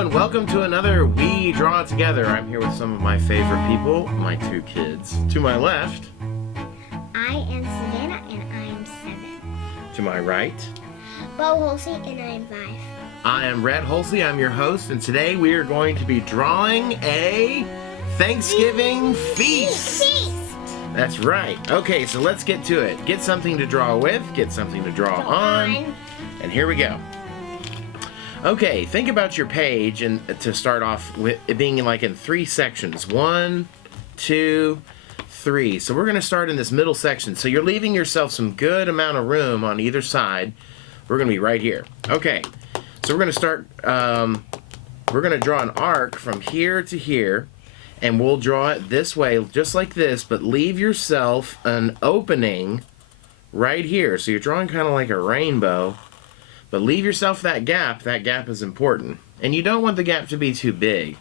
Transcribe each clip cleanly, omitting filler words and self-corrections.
and welcome to another We Draw Together. I'm here with some of my favorite people, my two kids. To my left, I am Savannah and I am 7. to my right, Bo Holsey and I am 5. I am Rhett Holsey. I'm your host, and today we are going to be drawing a Thanksgiving feast. That's right. Okay, so let's get to it. Get something to draw with, get something to draw on, and here we go. Okay, think about your page and to start off with it being like in 3 sections. 1, 2, 3. So we're going to start in this middle section. So you're leaving yourself some good amount of room on either side. We're going to be right here. Okay, so we're going to start, we're going to draw an arc from here to here. And we'll draw it this way, just like this, but leave yourself an opening right here. So you're drawing kind of like a rainbow. But leave yourself that gap. That gap is important. And you don't want the gap to be too big.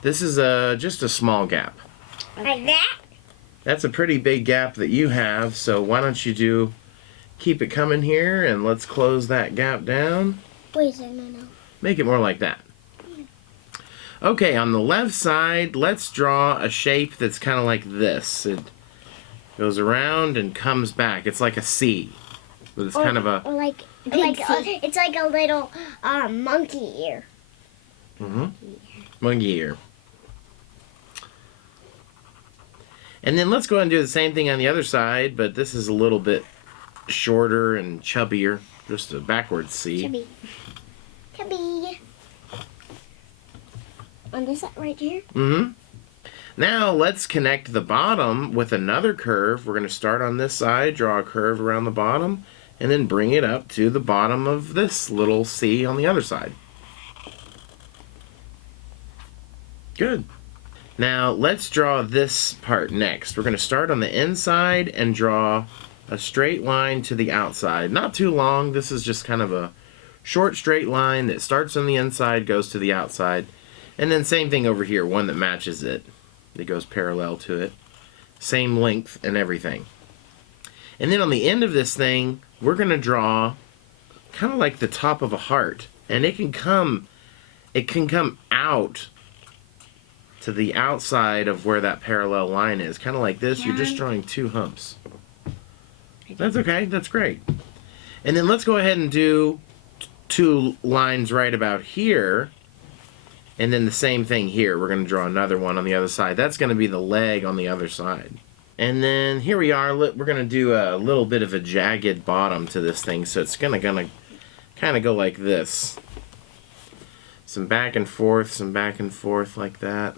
This is just a small gap. Like that? That's a pretty big gap that you have. So why don't you keep it coming here and let's close that gap down. Wait, no. Make it more like that. Okay, on the left side, let's draw a shape that's kind of like this. It goes around and comes back. It's like a C. But it's kind of a... It's like a little monkey ear. Monkey ear. And then let's go ahead and do the same thing on the other side, but this is a little bit shorter and chubbier. Just a backwards C. Chubby. On this side right here? Now let's connect the bottom with another curve. We're going to start on this side, draw a curve around the bottom, and then bring it up to the bottom of this little C on the other side. Good. Now let's draw this part next. We're going to start on the inside and draw a straight line to the outside. Not too long. This is just kind of a short straight line that starts on the inside, goes to the outside. And then same thing over here, one that matches it. It goes parallel to it. Same length and everything. And then on the end of this thing, we're going to draw kind of like the top of a heart. And it can come out to the outside of where that parallel line is. Kind of like this. You're just drawing 2 humps. That's okay. That's great. And then let's go ahead and do 2 lines right about here. And then the same thing here. We're going to draw another one on the other side. That's going to be the leg on the other side. And then here we are. We're going to do a little bit of a jagged bottom to this thing. So it's going to kind of go like this. Some back and forth like that.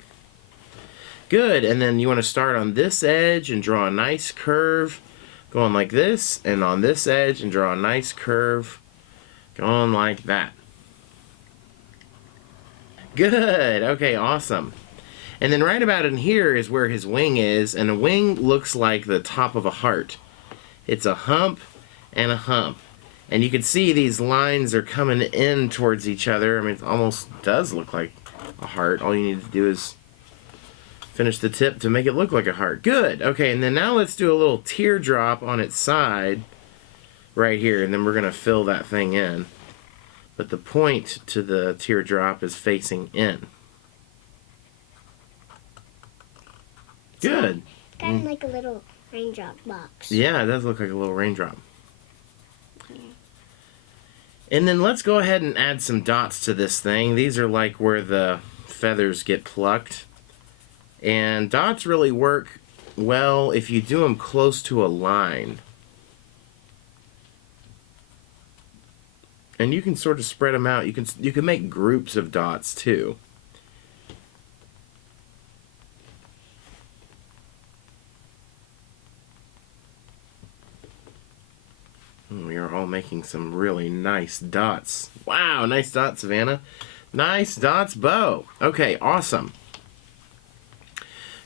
Good. And then you want to start on this edge and draw a nice curve going like this. And on this edge and draw a nice curve going like that. Good. Okay, awesome. And then right about in here is where his wing is, and a wing looks like the top of a heart. It's a hump and a hump. And you can see these lines are coming in towards each other. I mean, it almost does look like a heart. All you need to do is finish the tip to make it look like a heart. Good. Okay, and then now let's do a little teardrop on its side right here, and then we're going to fill that thing in. But the point to the teardrop is facing in. Good. Kind of like a little raindrop box. Yeah, it does look like a little raindrop. And then let's go ahead and add some dots to this thing. These are like where the feathers get plucked. And dots really work well if you do them close to a line. And you can sort of spread them out. You can make groups of dots too. We are all making some really nice dots. Wow, nice dots, Savannah. Nice dots, Bo. Okay, awesome.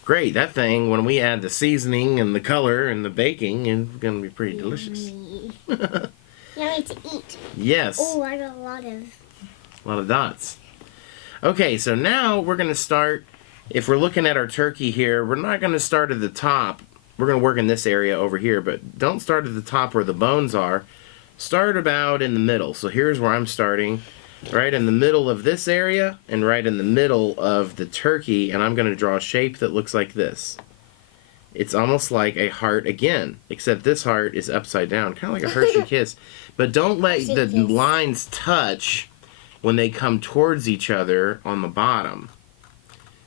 Great, that thing, when we add the seasoning and the color and the baking, it's going to be pretty delicious. Yummy to eat. Yes. Oh, I got a lot of dots. Okay, so now we're going to start, if we're looking at our turkey here, we're not going to start at the top. We're going to work in this area over here, but don't start at the top where the bones are. Start about in the middle. So here's where I'm starting. right in the middle of this area and right in the middle of the turkey, and I'm going to draw a shape that looks like this. It's almost like a heart again, except this heart is upside down, kind of like a Hershey kiss. But don't let the lines touch when they come towards each other on the bottom.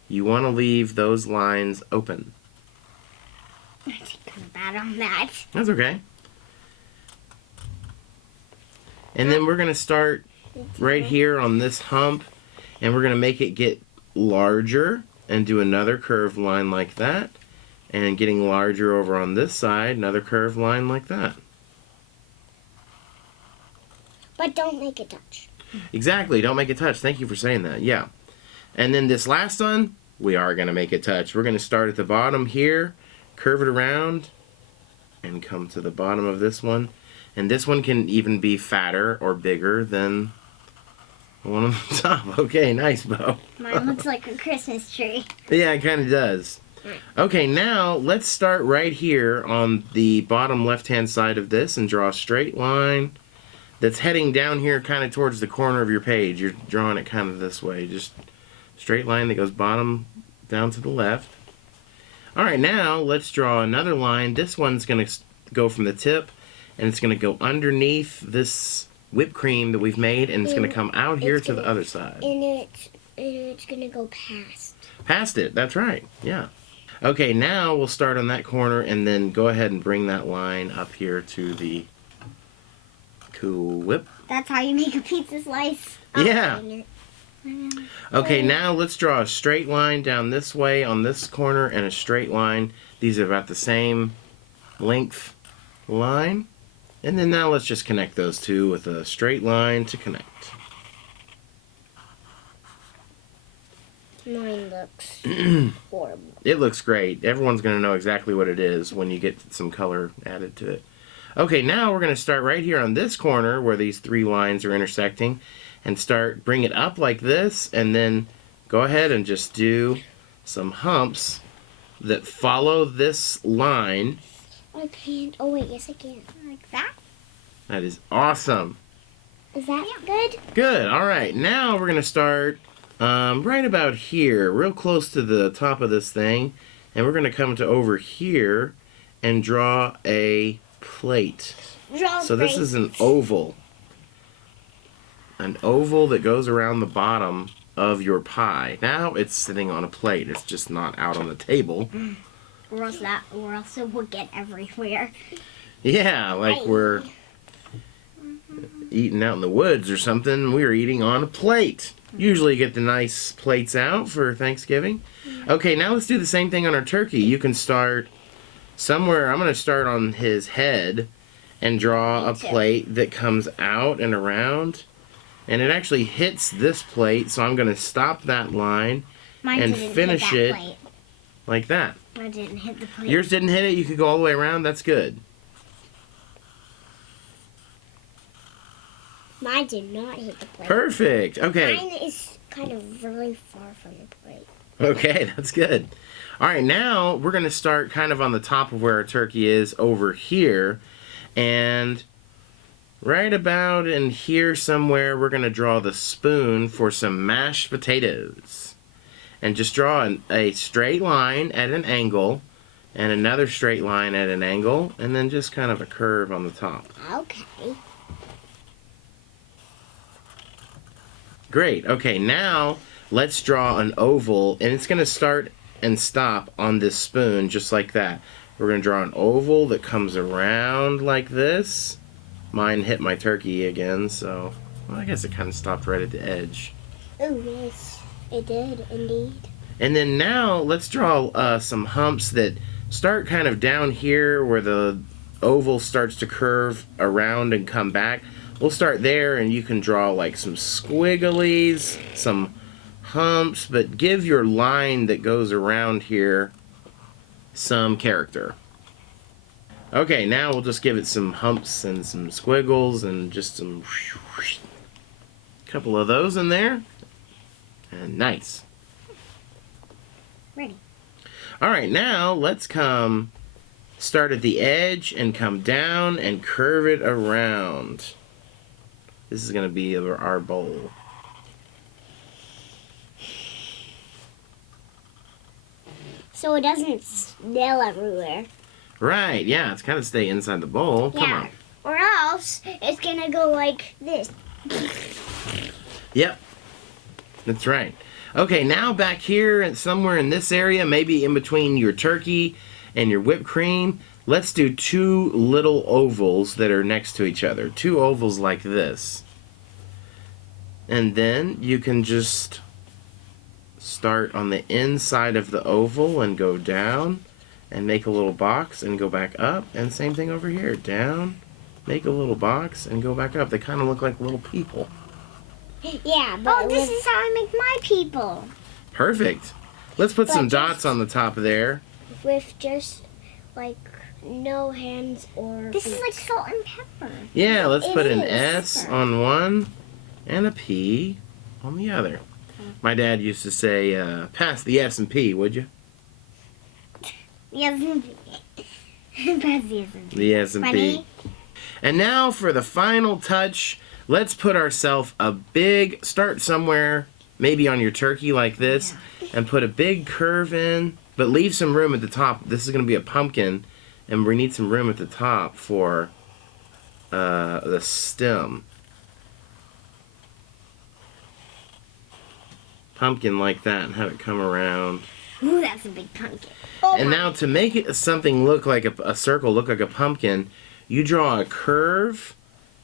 You want to leave those lines open. I think I'm bad on that. That's okay. And then we're going to start right here on this hump, and we're going to make it get larger and do another curved line like that. And getting larger over on this side, another curved line like that. But don't make it touch. Exactly, don't make it touch. Thank you for saying that, yeah. And then this last one, we are going to make it touch. We're going to start at the bottom here, curve it around, and come to the bottom of this one. And this one can even be fatter or bigger than the one on the top. Okay, nice, Bo. Mine looks like a Christmas tree. Yeah, it kind of does. Okay, now let's start right here on the bottom left-hand side of this and draw a straight line that's heading down here kind of towards the corner of your page. You're drawing it kind of this way. Just straight line that goes bottom down to the left. All right, now let's draw another line. This one's going to go from the tip, and it's going to go underneath this whipped cream that we've made, and it's going to come out here to the other side. And it's going to go past. Past it, that's right, yeah. Okay, now we'll start on that corner and then go ahead and bring that line up here to the Cool Whip. That's how you make a pizza slice. Yeah. Okay, now let's draw a straight line down this way on this corner and a straight line. These are about the same length line. And then now let's just connect those two with a straight line to connect. Mine looks horrible. It looks great. Everyone's going to know exactly what it is when you get some color added to it. Okay, now we're going to start right here on this corner where these three lines are intersecting and bring it up like this, and then go ahead and just do some humps that follow this line. I can't. Oh, wait, yes, I can. Like that? That is awesome. Is that good? Good. All right, now we're going to start right about here, real close to the top of this thing, and we're going to come to over here and draw a plate. So this is an oval. An oval that goes around the bottom of your pie. Now it's sitting on a plate. It's just not out on the table. Or else it will get everywhere. Yeah, like we're eating out in the woods or something. We're eating on a plate. Usually get the nice plates out for Thanksgiving. Okay, now let's do the same thing on our turkey. You can start somewhere. I'm going to start on his head and draw a plate that comes out and around. And it actually hits this plate, so I'm going to stop that line and finish it like that. Mine didn't hit the plate. Yours didn't hit it? You could go all the way around? That's good. Mine did not hit the plate. Perfect. Okay. Mine is kind of really far from the plate. Okay, that's good. All right, now we're going to start kind of on the top of where our turkey is over here. And right about in here somewhere, we're going to draw the spoon for some mashed potatoes. And just draw a straight line at an angle and another straight line at an angle, and then just kind of a curve on the top. Okay. Great. Okay, now let's draw an oval, and it's going to start and stop on this spoon just like that. We're going to draw an oval that comes around like this. Mine hit my turkey again, so well, I guess it kind of stopped right at the edge. Oh, yes, it did indeed. And then now let's draw some humps that start kind of down here where the oval starts to curve around and come back. We'll start there, and you can draw like some squigglies, some humps, but give your line that goes around here some character. Okay, now we'll just give it some humps and some squiggles and just some couple of those in there. And nice. Ready. All right, now let's start at the edge and come down and curve it around. This is going to be our bowl. so it doesn't spill everywhere. Right, yeah, it's gotta stay inside the bowl. Come on. Or else it's gonna go like this. Yep. That's right. Okay, now back here and somewhere in this area, maybe in between your turkey and your whipped cream, let's do 2 little ovals that are next to each other. 2 ovals like this. And then you can just start on the inside of the oval and go down and make a little box and go back up. And same thing over here. Down, make a little box and go back up. They kind of look like little people. Yeah, but this is how I make my people. Perfect. Let's put some dots on the top of there. With just like no hands or This is like salt and pepper. Yeah, let's put an S on one and a P on the other. My dad used to say, pass the S and P, would you? The S and P. Pass the S and P. The S and P. And now for the final touch, let's put ourselves a big, start somewhere, maybe on your turkey like this, and put a big curve in, but leave some room at the top. This is going to be a pumpkin, and we need some room at the top for the stem. Pumpkin like that, and have it come around. Ooh, that's a big pumpkin. And now to make it something look like a circle, look like a pumpkin, you draw a curve.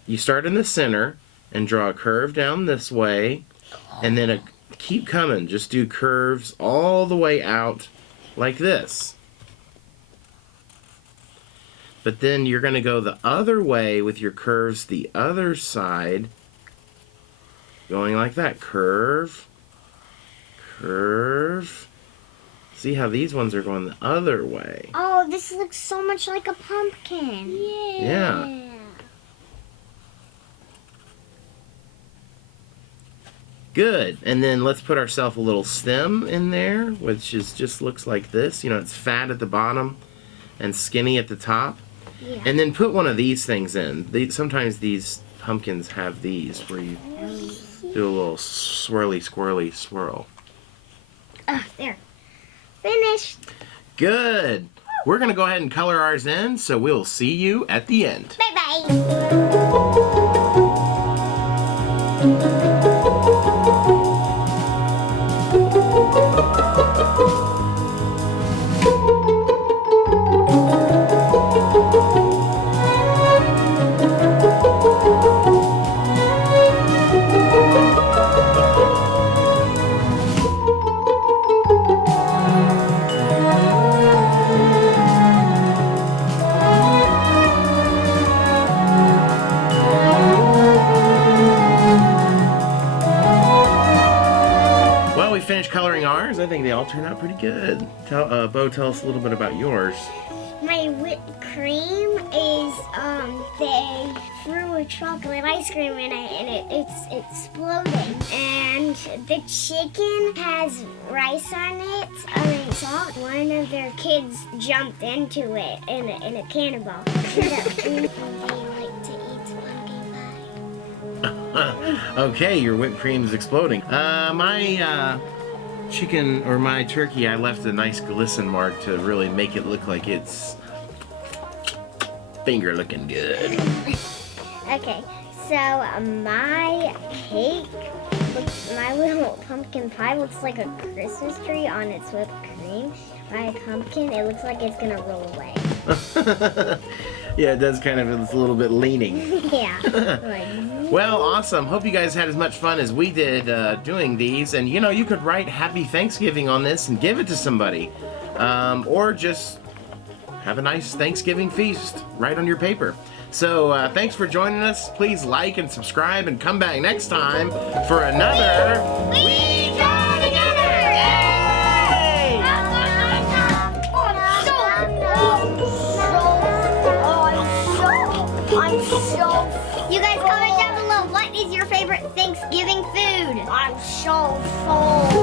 You start in the center and draw a curve down this way, and then keep coming. Just do curves all the way out like this. But then you're going to go the other way with your curves the other side, going like that. Curve, curve. See how these ones are going the other way. Oh, this looks so much like a pumpkin. Yeah. Good. And then let's put ourselves a little stem in there, which is just looks like this. You know, it's fat at the bottom and skinny at the top. Yeah. And then put one of these things in. Sometimes these pumpkins have these where you do a little swirly, squirrely swirl. There. Finished. Good. We're going to go ahead and color ours in, so we'll see you at the end. Bye-bye. Finished coloring ours. I think they all turned out pretty good. Bo, tell us a little bit about yours. My whipped cream is they threw a chocolate ice cream in it and it's exploding. And the chicken has rice on it, and salt. One of their kids jumped into it in a cannonball. They like to eat pumpkin pie. Okay, your whipped cream is exploding. My chicken or my turkey, I left a nice glisten mark to really make it look like it's finger looking good. Okay, so my cake, my little pumpkin pie looks like a Christmas tree on its whipped cream. My pumpkin, it looks like it's gonna roll away. Yeah, it does kind of, it's a little bit leaning. Yeah. Well, awesome. Hope you guys had as much fun as we did doing these. And, you know, you could write Happy Thanksgiving on this and give it to somebody. Or just have a nice Thanksgiving feast right on your paper. So, thanks for joining us. Please like and subscribe and come back next time for another We Draw Together! Yay! You guys comment down below, what is your favorite Thanksgiving food? I'm so full.